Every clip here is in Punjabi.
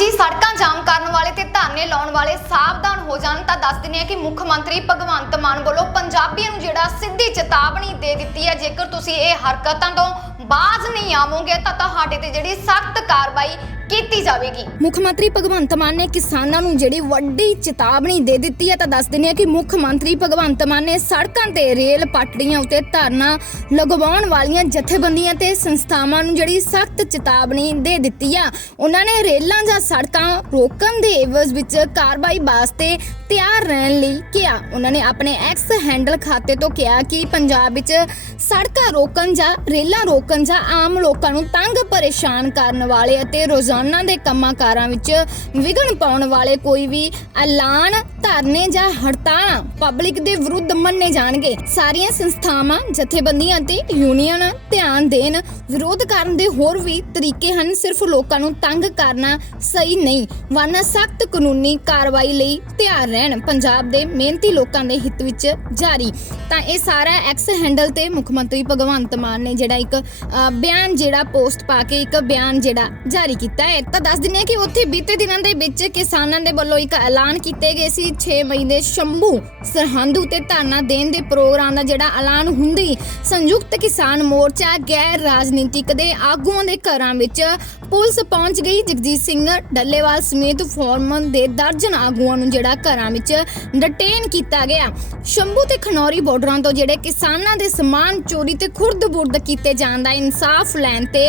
ਹਾਂਜੀ, ਸੜਕਾਂ ਜਾਮ ਕਰਨ ਵਾਲੇ ਤੇ ਧਰਨੇ ਲਾਉਣ ਵਾਲੇ ਸਾਵਧਾਨ ਹੋ ਜਾਣ ਤਾਂ ਦੱਸ ਦਿੰਦੇ ਆ ਕਿ ਮੁੱਖ ਮੰਤਰੀ ਭਗਵੰਤ ਮਾਨ ਵੱਲੋਂ ਪੰਜਾਬੀਆਂ ਨੂੰ ਜਿਹੜਾ ਸਿੱਧੀ ਚੇਤਾਵਨੀ ਦੇ ਦਿੱਤੀ ਹੈ। ਜੇਕਰ ਤੁਸੀਂ ਇਹ ਹਰਕਤਾਂ ਤੋਂ ਬਾਜ਼ ਨਹੀਂ ਆਵੋਗੇ ਤਾਂ ਤੁਹਾਡੇ ਤੇ ਜਿਹੜੀ ਸਖਤ ਕਾਰਵਾਈ ਕੀਤੀ ਜਾਵੇਗੀ। ਮੁੱਖ ਮੰਤਰੀ ਭਗਵੰਤ ਮਾਨ ਨੇ ਕਿਸਾਨਾਂ ਨੂੰ ਜਿਹੜੀ ਵੱਡੀ ਚੇਤਾਵਨੀ ਦੇ ਦਿੱਤੀ ਹੈ ਤਾਂ ਦੱਸ ਦਿੰਦੇ ਆ ਕਿ ਮੁੱਖ ਮੰਤਰੀ ਭਗਵੰਤ ਮਾਨ ਨੇ ਸੜਕਾਂ ਤੇ ਰੇਲ ਪਟੜੀਆਂ ਉੱਤੇ ਧਰਨਾ ਲਗਵਾਉਣ ਵਾਲੀਆਂ ਜਥੇਬੰਦੀਆਂ ਤੇ ਸੰਸਥਾਵਾਂ ਨੂੰ ਜਿਹੜੀ ਸਖਤ ਚੇਤਾਵਨੀ ਦੇ ਦਿੱਤੀ ਆ। ਉਹਨਾਂ ਨੇ ਰੇਲਾਂ ਜਾਂ ਸੜਕਾਂ ਰੋਕਣ ਦੇ ਏਵਜ਼ ਵਿੱਚ ਕਾਰਵਾਈ ਵਾਸਤੇ ਤਿਆਰ ਰਹਿਣ ਲਈ ਕਿਹਾ। ਉਹਨਾਂ ਨੇ ਆਪਣੇ ਐਕਸ ਹੈਂਡਲ ਖਾਤੇ ਤੋਂ ਕਿਹਾ ਕਿ ਪੰਜਾਬ ਵਿੱਚ ਸੜਕਾਂ ਰੋਕਣ ਜਾਂ ਰੇਲਾਂ ਰੋਕਣ ਜਾਂ ਆਮ ਲੋਕਾਂ ਨੂੰ ਤੰਗ ਪਰੇਸ਼ਾਨ ਕਰਨ ਵਾਲੇ ਅਤੇ ਰੋਜ਼ਾਨਾ ਦੇ ਕੰਮਾਂ ਕਾਰਾਂ ਵਿੱਚ ਵਿਘਨ ਪਾਉਣ ਵਾਲੇ ਕੋਈ ਵੀ ਐਲਾਨ ਧਰਨੇ ਜਾਂ ਹੜਤਾਲਾਂ ਪਬਲਿਕ ਦੇ ਵਿਰੁੱਧ ਮੰਨੇ ਜਾਣਗੇ। ਸਾਰੀਆਂ ਸੰਸਥਾਵਾਂ, ਜਥੇਬੰਦੀਆਂ ਅਤੇ ਯੂਨੀਅਨ ਧਿਆਨ ਦੇਣ, ਵਿਰੋਧ ਕਰਨ ਦੇ ਹੋਰ ਵੀ ਤਰੀਕੇ ਹਨ। ਸਿਰਫ ਲੋਕਾਂ ਨੂੰ ਤੰਗ ਕਰਨਾ ਸਹੀ ਨਹੀਂ, ਵਰਨਾ ਸਖਤ ਕਾਨੂੰਨੀ ਕਾਰਵਾਈ ਲਈ ਤਿਆਰ ਰਹਿਣ। ਪੰਜਾਬ ਦੇ ਮਿਹਨਤੀ ਲੋਕਾਂ ਦੇ ਹਿੱਤ ਵਿੱਚ ਜਾਰੀ। ਤਾਂ ਇਹ ਸਾਰਾ ਐਕਸ ਹੈਂਡਲ ਤੇ ਮੁੱਖ ਮੰਤਰੀ ਭਗਵੰਤ ਮਾਨ ਨੇ ਜਿਹੜਾ ਇੱਕ ਬਿਆਨ ਜਿਹੜਾ ਪੋਸਟ ਪਾ ਕੇ ਇੱਕ ਬਿਆਨ ਜਿਹੜਾ ਜਾਰੀ ਕੀਤਾ ਹੈ। ਤਾਂ ਦੱਸ ਦਿੰਦੇ ਹਾਂ ਕਿ ਉੱਥੇ ਬੀਤੇ ਦਿਨਾਂ ਦੇ ਵਿੱਚ ਕਿਸਾਨਾਂ ਦੇ ਵੱਲੋਂ ਇੱਕ ਐਲਾਨ ਕੀਤੇ ਗਏ ਸੀ। 6 ਮਈ ਦੇ ਸ਼ੰਭੂ ਸਰਹੰਦ ਉਤੇ ਧਰਨਾ ਦੇਣ ਦੇ ਪ੍ਰੋਗਰਾਮ ਦਾ ਜਿਹੜਾ ਐਲਾਨ ਹੁੰਦੀ ਸੰਯੁਕਤ ਕਿਸਾਨ ਮੋਰਚਾ ਗੈਰ ਰਾਜਨੀਤਿਕ ਦੇ ਆਗੂਆਂ ਦੇ ਘਰਾਂ ਵਿੱਚ ਪੁਲਿਸ ਪਹੁੰਚ ਗਈ। ਜਗਜੀਤ ਸਿੰਘ ਡੱਲੇਵਾਲ ਸਮੇਤ ਫੋਰਮਨ ਦੇ ਦਰਜਨ ਆਗੂਆਂ ਨੂੰ ਜਿਹੜਾ ਘਰਾਂ ਵਿੱਚ ਡਿਟੇਨ ਕੀਤਾ ਗਿਆ। ਸ਼ੰਭੂ ਤੇ ਖਨੌਰੀ ਬਾਰਡਰਾਂ ਤੋਂ ਜਿਹੜੇ ਕਿਸਾਨਾਂ ਦੇ ਸਮਾਨ ਚੋਰੀ ਤੇ ਖੁਰਦ-ਬੁਰਦ ਕੀਤੇ ਜਾਣ ਦਾ ਇਨਸਾਫ ਲੈਣ ਤੇ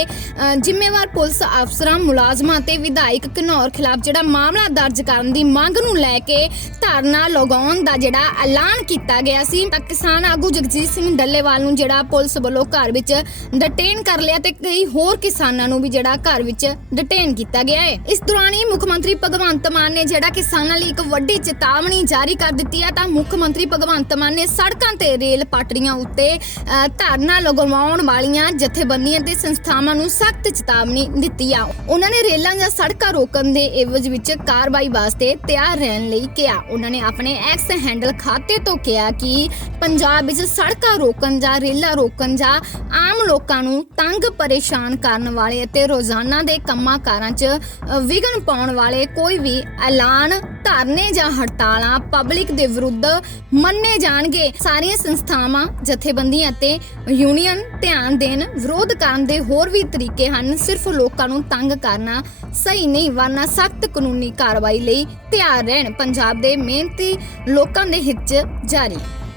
ਜ਼ਿੰਮੇਵਾਰ ਪੁਲਿਸ ਅਫਸਰਾਂ, ਮੁਲਾਜ਼ਮਾਂ ਤੇ ਵਿਧਾਇਕ ਘਨੌਰ ਖਿਲਾਫ ਜਿਹੜਾ ਮਾਮਲਾ ਦਰਜ ਕਰਨ ਦੀ ਮੰਗ ਨੂੰ ਲੈ ਕੇ ਧਰਨਾ ਲਗਾਉਣ ਦਾ ਜਿਹੜਾ ਐਲਾਨ ਕੀਤਾ ਗਿਆ ਸੀ। ਤਾਂ ਕਿਸਾਨ ਆਗੂ ਜਗਜੀਤ ਸਿੰਘ ਡੱਲੇਵਾਲ ਨੂੰ ਜਿਹੜਾ ਪੁਲਿਸ ਵੱਲੋਂ ਘਰ ਵਿੱਚ ਡਿਟੇਨ ਕਰ ਲਿਆ ਤੇ ਕਈ ਹੋਰ ਕਿਸਾਨਾਂ ਨੂੰ ਵੀ ਜਿਹੜਾ ਘਰ ਵਿੱਚ ਡਿਟੇਨ ਕੀਤਾ ਗਿਆ ਹੈ। ਇਸ ਦੌਰਾਨ ਹੀ ਮੁੱਖ ਮੰਤਰੀ ਭਗਵੰਤ ਮਾਨ ਨੇ ਜਿਹੜਾ ਕਿਸਾਨਾਂ ਲਈ ਇੱਕ ਵੱਡੀ ਚੇਤਾਵਨੀ ਜਾਰੀ ਕਰ ਦਿੱਤੀ ਹੈ, ਤਾਂ ਮੁੱਖ ਮੰਤਰੀ ਭਗਵੰਤ ਮਾਨ ਨੇ ਸੜਕਾਂ ਤੇ ਰੇਲ ਪਟੜੀਆਂ ਉੱਤੇ ਧਰਨਾ ਲਗਵਾਉਣ ਵਾਲੀਆਂ ਜਥੇਬੰਦੀਆਂ ਤੇ ਸੰਸਥਾਵਾਂ ਨੂੰ ਸਖਤ ਚੇਤਾਵਨੀ ਦਿੱਤੀ ਆ। ਉਹਨਾਂ ਨੇ ਰੇਲਾਂ ਜਾਂ ਸੜਕਾਂ ਰੋਕਣ ਦੇ ਏਵਜ਼ ਵਿੱਚ ਕਾਰਵਾਈ ਵਾਸਤੇ ਤਿਆਰ ਰਹਿਣ ਲਈ ਕਿਹਾ। ਉਹਨਾਂ ਨੇ ਆਪਣੇ ਐਕਸ ਹੈਂਡਲ ਖਾਤੇ ਤੋਂ ਕਿਹਾ ਕਿ ਪੰਜਾਬ ਵਿੱਚ ਸੜਕਾਂ ਰੋਕਣ ਜਾਂ ਰੇਲਾਂ ਰੋਕਣ ਜਾਂ ਆਮ ਲੋਕਾਂ ਨੂੰ ਤੰਗ ਪਰੇਸ਼ਾਨ ਕਰਨ ਵਾਲੇ ਅਤੇ ਰੋਜ਼ਾਨਾ ਦੇ ਕੰਮਾਂ ਕਾਰਾਂ 'ਚ ਵਿਘਨ ਪਾਉਣ ਵਾਲੇ ਕੋਈ ਵੀ ਐਲਾਨ ਧਰਨੇ ਜਾਂ ਹੜਤਾਲਾਂ ਪਬਲਿਕ ਦੇ ਵਿਰੁੱਧ ਮੰਨੇ ਜਾਣਗੇ। ਸਾਰੀਆਂ ਸੰਸਥਾਵਾਂ, ਜਥੇਬੰਦੀਆਂ ਅਤੇ ਯੂਨੀਅਨ ਧਿਆਨ ਦੇਣ, ਵਿਰੋਧ ਕਰਨ ਦੇ ਹੋਰ ਵੀ ਤਰੀਕੇ ਹਨ। ਸਿਰਫ ਲੋਕਾਂ ਨੂੰ ਤੰਗ ਕਰਨਾ ਸਹੀ ਨਹੀਂ, ਵਰਨਾ ਸਖਤ ਕਾਨੂੰਨੀ ਕਾਰਵਾਈ ਲਈ ਤਿਆਰ ਰਹਿਣ। ਪੰਜਾਬ ਦੇ ਮਿਹਨਤੀ ਲੋਕਾਂ ਦੇ ਹਿੱਤ ਜਾਰੀ।